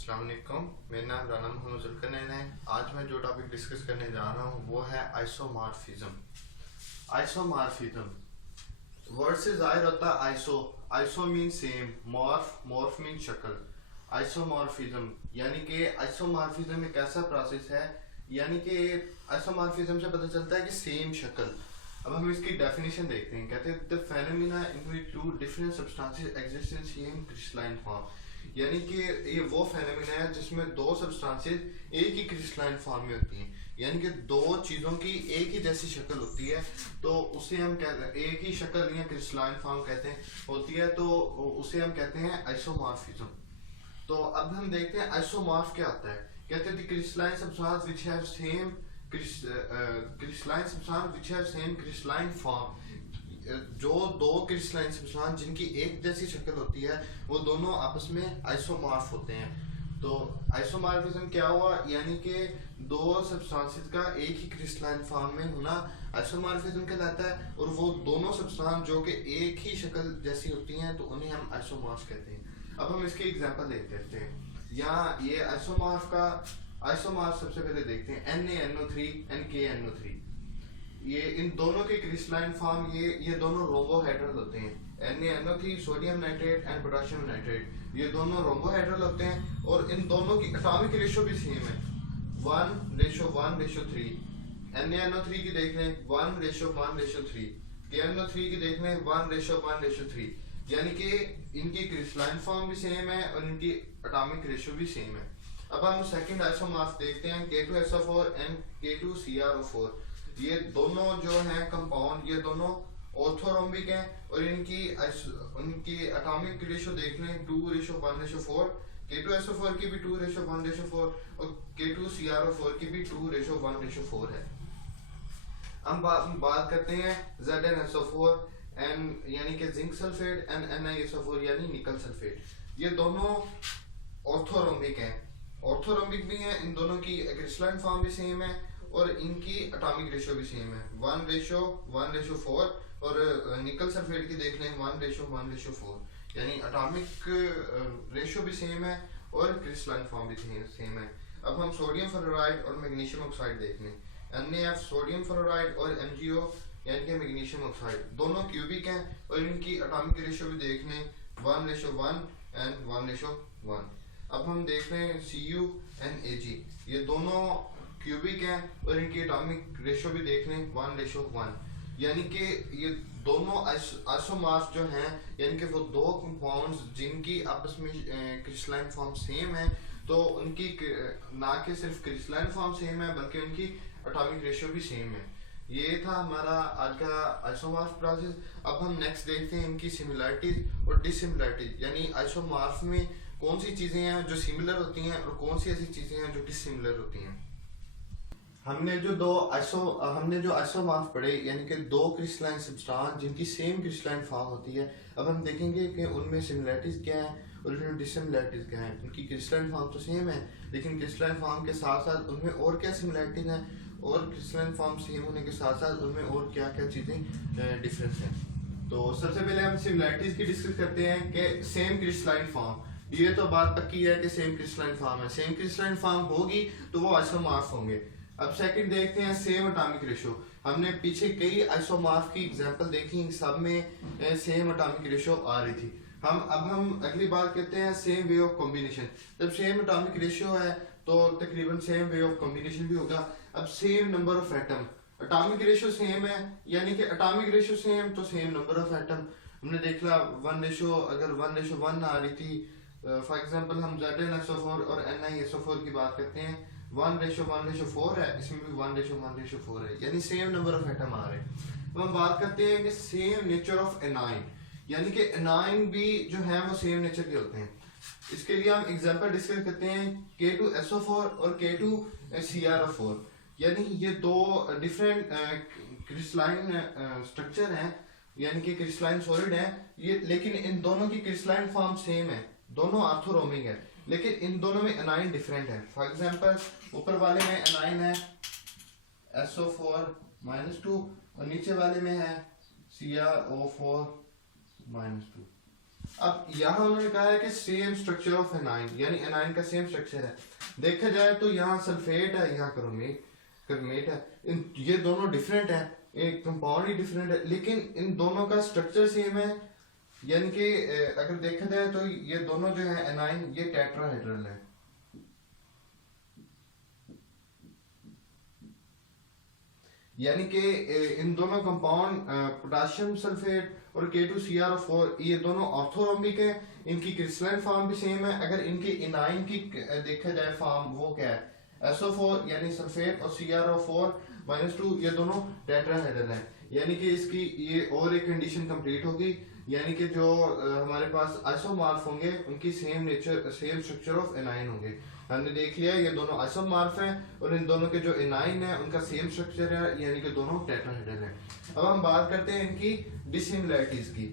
अस्सलाम वालेकुम, मेरा नाम राना मोहम्मद जुल्करनैन है। आज मैं जो टॉपिक डिस्कस करने जा रहा हूँ वो है आइसोमॉर्फिज्म। आइसोमॉर्फिज्म वर्ड से जाहिर होता है iso. Iso mean same, morph mean शक्ल। आइसोमॉर्फिज्म यानी कि आइसोमॉर्फिज्म एक ऐसा प्रोसेस है, यानी कि आइसोमॉर्फिज्म से पता चलता है कि सेम शक्ल। अब हम इसकी डेफिनेशन देखते हैं। कहते हैं the phenomena in which two different substances exist in same crystalline form. यानी कि ये वो फेनोमेना है जिसमें दो सब्सटेंसेस एक ही क्रिस्टलाइन फॉर्म में होती हैं, यानी कि दो चीज़ों की एक ही जैसी शक्ल होती है, तो उसे हम कहते हैं एक ही शक्ल या क्रिस्टलाइन फॉर्म कहते हैं होती है, तो उसे हम कहते हैं आइसोमॉर्फिज्म। तो अब हम देखते हैं आइसोमॉर्फ क्या होता है। कहते हैं crystalline substance which have same crystalline substance which have same crystalline form. जो दो क्रिस्टलाइन सब्सटेंस जिनकी एक जैसी शक्ल होती है वो दोनों आपस में आइसोमॉर्फ होते हैं। तो आइसोमॉर्फिज्म क्या हुआ, यानी कि दो सब्सटेंसेस का एक ही क्रिस्टलाइन फॉर्म में होना आइसोमॉर्फिज्म कहलाता है, और वो दोनों सब्सटेंस जो कि एक ही शक्ल जैसी होती हैं तो उन्हें हम आइसोमॉर्फ कहते हैं। अब हम इसके एग्जांपल देख लेते हैं। यहाँ ये आइसोमॉर्फ सबसे पहले देखते हैं NaNO3 NKNO3। ये इन दोनों के क्रिस्टलाइन फॉर्म ये दोनों रोम्बोहेड्रल होते हैं। NaNO3 sodium nitrate and potassium nitrate, ये दोनों रोम्बोहेड्रल होते हैं, और इन दोनों की एटॉमिक रेशियो भी सेम है 1:1:3। NaNO3 की देख लें 1:1:3, KNO3 की देख लें 1:1:3, यानी कि इनकी क्रिस्टलाइन फॉर्म भी सेम है और इनकी एटॉमिक रेशियो भी सेम है। अब हम सेकंड आइसोमॉर्फ देखते हैं K2SO4 एंड K2CrO4। ये दोनों जो हैं कंपाउंड, ये दोनों ऑर्थोरोम्बिक हैं, और उनकी एटॉमिक रेशियो देख लें 2:1:4। K2SO4 की भी 2:1:4 और K2CrO4 की भी 2:1:4 है। हम बात करते हैं ZnSO4 यानी कि जिंक सल्फेट एंड NiSO4 यानी निकल सल्फेट। ये दोनों ऑर्थोरोम्बिक हैं, ऑर्थोरोम्बिक भी हैं, इन दोनों की क्रिस्टलाइन फॉर्म भी सेम है और इनकी एटॉमिक रेशियो भी सेम है 1:1:4, और निकल सल्फेट की देख लें 1:1:4, यानी एटॉमिक रेशियो भी सेम है और क्रिस्टलाइन फॉर्म भी सेम है। अब हम सोडियम फ्लोराइड और मैग्नीशियम ऑक्साइड देख लें। NaF सोडियम फ्लोराइड और MgO यानी कि मैग्नीशियम ऑक्साइड, दोनों क्यूबिक हैं और इनकी एटॉमिक रेशियो भी देख लें 1:1 एंड 1:1। अब हम देख रहे हैं Cu एंड Ag, ये दोनों क्यूबिक हैं और इनकी एटॉमिक रेशियो भी देख लें 1:1, यानी कि ये दोनों आइसोमॉर्फ जो हैं, यानी कि वो दो कंपाउंड्स जिनकी आपस में क्रिस्टलाइन फॉर्म सेम है, तो उनकी ना कि सिर्फ क्रिस्टलाइन फॉर्म सेम है बल्कि उनकी एटॉमिक रेशियो भी सेम है। ये था हमारा आज का आइसोमॉर्फ प्रोसेस। अब हम नेक्स्ट देखते हैं इनकी सिमिलरिटीज और डिसिमिलरिटीज, यानी आइसोमॉर्फ में कौन सी चीजें हैं जो सिमिलर होती हैं और कौन सी ऐसी चीजें हैं जो डिसिमिलर होती हैं। हमने जो आइसोमॉर्फ पढ़े, यानी कि दो क्रिस्टलाइन सब्सटेंस जिनकी सेम क्रिस्टलाइन फॉर्म होती है। अब हम देखेंगे कि उनमें सिमिलरिटीज क्या है और उनमें डिसिमिलरिटीज क्या है। उनकी क्रिस्टलाइन फॉर्म तो सेम है, लेकिन क्रिस्टलाइन फॉर्म के साथ साथ उनमें और क्या सिमिलरिटीज हैं, और क्रिस्टलाइन फॉर्म सेम होने के साथ साथ उनमें और क्या क्या चीजें डिफरेंस हैं। तो सबसे पहले हम सिमिलरिटीज की डिस्कस करते हैं कि सेम क्रिस्टलाइन फॉर्म, ये तो बात पक्की है कि सेम क्रिस्टलाइन फॉर्म है। सेम क्रिस्टलाइन फॉर्म होगी तो वो आइसोमॉर्फ होंगे। अब सेकंड देखते हैं सेम एटॉमिक रेशियो। हमने पीछे कई आइसोमॉर्फ की एग्जांपल देखी, सब में सेम एटॉमिक रेशियो आ रही थी। अब हम अगली बात करते हैं सेम वे ऑफ कॉम्बिनेशन। जब सेम एटॉमिक रेशियो है तो तकरीबन सेम वे ऑफ कॉम्बिनेशन भी होगा। अब same number of atom, atomic ratio same है, यानी कि एटॉमिक रेशियो सेम तो सेम नंबर ऑफ एटम। हमने देखा अगर 1:1 आ रही थी, फॉर एग्जांपल हम ZnSO4 और NiSO4 की बात करते हैं 1:1:4 है, इसमें भी 1:1:4 है, यानी सेम नंबर ऑफ एटम आ रहे हैं। तो हम बात करते हैं कि सेम नेचर ऑफ एनाइन, यानी कि एनाइन भी जो है वो सेम नेचर के होते हैं। इसके लिए हम एग्जांपल डिस्कस करते हैं K2SO4 और K2CrO4, यानी ये दो डिफरेंट क्रिस्टलाइन स्ट्रक्चर हैं, यानी कि क्रिस्टलाइन सॉलिड है ये, लेकिन इन दोनों की क्रिस्टलाइन फॉर्म सेम है, दोनों ऑर्थोरोम्बिक है, लेकिन इन दोनों में एनाइन डिफरेंट है। फॉर एग्जांपल ऊपर वाले में एनाइन है SO4-2 और नीचे वाले में है CrO4-2। अब यहाँ उन्होंने कहा है कि सेम स्ट्रक्चर ऑफ एनाइन, यानी एनाइन का सेम स्ट्रक्चर है। देखा जाए तो यहाँ सल्फेट है, यहाँ क्रोमेट है, ये दोनों डिफरेंट है, एक कंपाउंड ही डिफरेंट है, लेकिन इन दोनों का स्ट्रक्चर सेम है। यानी कि अगर देखा जाए तो ये दोनों जो है एनाइन, ये टेट्राहेड्रल है। यानी कि इन दोनों कंपाउंड पोटेशियम सल्फेट और K2CrO4 ये दोनों ऑर्थोरोम्बिक है, इनकी क्रिस्टलाइन फॉर्म भी सेम है। अगर इनकी इनाइन की देखा जाए फॉर्म, वो क्या है, SO4 यानी सल्फेट और CrO4-2 ये दोनों टेट्राहेड्रल है। यानी कि इसकी ये और एक कंडीशन कंप्लीट होगी, यानी कि जो हमारे पास आइसोमॉर्फ होंगे उनकी same nature, same structure of anion होंगे। हमने देख लिया ये दोनों आइसोमॉर्फ हैं और इन दोनों के जो एनाइन है उनका सेम स्ट्रक्चर है, यानी कि दोनों टेट्राहेड्रल हैं। अब हम बात करते हैं इनकी डिसिमिलैरिटीज की।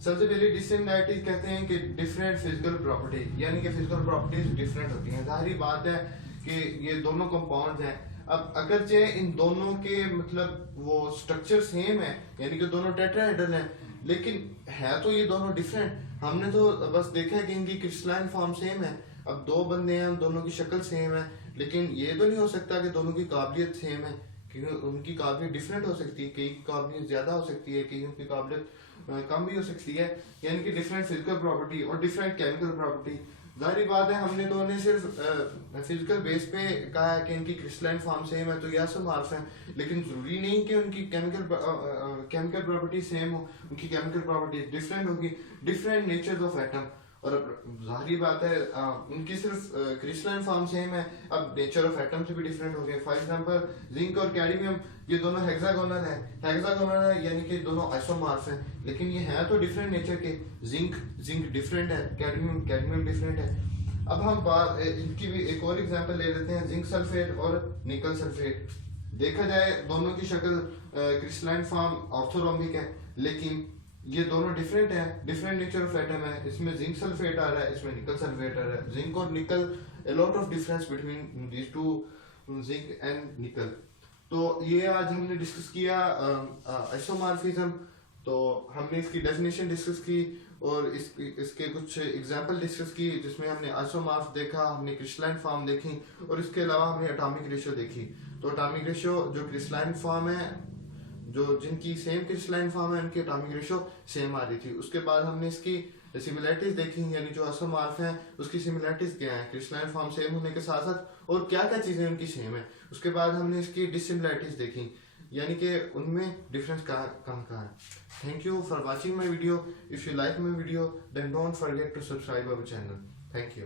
सबसे पहले डिसिमिलैरिटीज कहते हैं कि डिफरेंट फिजिकल प्रॉपर्टी, यानी कि फिजिकल प्रॉपर्टीज डिफरेंट होती हैं। जाहिर बात है कि ये दोनों कंपाउंड्स हैं। अब अगरचे इन दोनों के मतलब वो स्ट्रक्चर सेम है, यानी कि दोनों टेट्राहेड्रल हैं, लेकिन है तो ये दोनों डिफरेंट। हमने तो बस देखा है कि इनकी क्रिस्टलाइन फॉर्म सेम है। अब दो बंदे हैं, दोनों की शक्ल सेम है, लेकिन ये तो नहीं हो सकता कि दोनों की काबिलियत सेम है, क्योंकि उनकी काबिलियत डिफरेंट हो सकती है। कई की काबिलियत ज्यादा हो सकती है, कई की काबिलियत कम भी हो सकती है, यानी कि डिफरेंट फिजिकल प्रॉपर्टी और डिफरेंट केमिकल प्रॉपर्टी। जाहिर बात है हमने तो उन्हें सिर्फ फिजिकल बेस पे कहा है कि इनकी क्रिस्टलाइन फॉर्म सेम है तो यह आइसोमॉर्फ है, लेकिन जरूरी नहीं कि उनकी केमिकल प्रॉपर्टी सेम हो, उनकी केमिकल प्रॉपर्टी डिफरेंट होगी, डिफरेंट नेचर्स ऑफ एटम। और जाहिर बात है उनकी सिर्फ क्रिस्टलाइन फॉर्म सेम है, अब नेचर ऑफ एटम से भी डिफरेंट हो गए। फॉर एग्जांपल जिंक और कैडमियम ये दोनों हेक्सागोनल है, यानी कि दोनों आइसोमॉर्फ हैं, लेकिन ये हैं तो डिफरेंट नेचर के। जिंक डिफरेंट है, कैडमियम डिफरेंट है। अब हम बात इनकी भी एक और एग्जांपल ले लेते हैं, जिंक सल्फेट और निकल सल्फेट। देखा जाए दोनों की शक्ल क्रिस्टलाइन फॉर्म ऑर्थोरोम्बिक है, लेकिन ये दोनों डिफरेंट है, डिफरेंट नेचर ऑफ एटम है। इसमें जिंक सल्फेट आ रहा है, इसमें निकल सल्फेट आ रहा है। जिंक और निकल, a lot of difference between these two, zinc and निकल। तो ये आज हमने डिस्कस किया आइसोमॉर्फिज्म। तो हमने इसकी डेफिनेशन डिस्कस की और इसके कुछ एग्जांपल डिस्कस की, जिसमें हमने आइसोमॉर्फ देखा, हमने क्रिस्टलाइन फॉर्म देखी और इसके अलावा हमने एटॉमिक रेशियो देखी। तो एटॉमिक रेशियो जो क्रिस्टलाइन फॉर्म है, जो जिनकी सेम क्रिस्टलाइन फॉर्म है, उनकी एटॉमिक रेशियो सेम आ रही थी। उसके बाद हमने इसकी सिमिलैरिटीज देखी, यानी जो आइसोमॉर्फ है उसकी सिमिलैरिटीज क्या है क्रिस्टलाइन फॉर्म सेम होने के साथ साथ, और क्या क्या चीजें उनकी सेम है। उसके बाद हमने इसकी डिसिमिलैरिटीज देखी, यानी कि उनमें डिफरेंस कहाँ है। Thank you for watching my video. If you like my video then don't forget to subscribe our channel. Thank you.